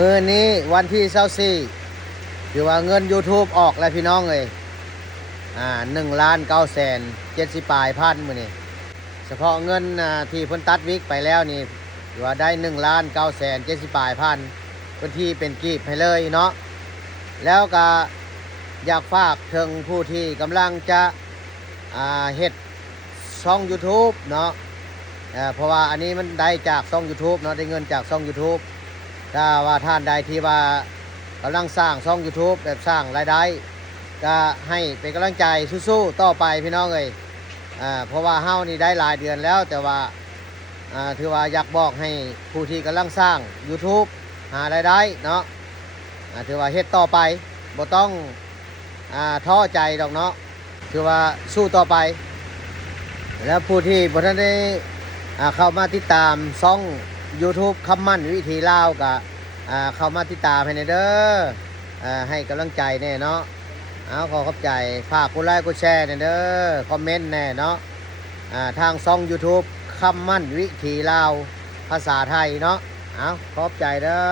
มือนี้วันที่24ถือว่าเงิน YouTube ออกแล้วพี่น้องเลย1,970,000 ปลายพันมื้อนี้เฉพาะเงินที่เพิ่นตัดวิกไปแล้วนี่ถือว่าได้1,970,000 ปลายพันพื้นที่เป็นกีบให้เลยเนาะแล้วก็อยากฝากถึงผู้ที่กำลังจะเฮ็ดช่อง YouTube เนาะเพราะว่าอันนี้มันได้จากช่อง YouTube เนาะได้เงินจากช่อง YouTube ถ้าว่าท่านใดที่ว่ากำลังสร้างช่อง YouTube แบบสร้างรายได้ก็ให้เป็นกำลังใจสู้ๆต่อไปพี่น้องเอ้ยเพราะว่าเฮานี่ได้หลายเดือนแล้วแต่ว่าถือว่าอยากบอกให้ผู้ที่กำลังสร้าง YouTube หารายได้เนาะถือว่าเฮ็ดต่อไปบ่ต้องท้อใจดอกเนาะถือว่าสู้ต่อไปแล้วผู้ที่บ่ทันได้เข้ามาติดตามช่อง YouTube คำมั่นวิธีลาวก็เข้ามาติดตามให้เด้อให้กำลังใจแน่เนาะขอขอบใจฝากกดไลค์กดแชร์เด้อคอมเมนต์แน่เนาะทางช่อง YouTube คำมั่นวิธีลาวภาษาไทยเนาะขอบใจเด้อ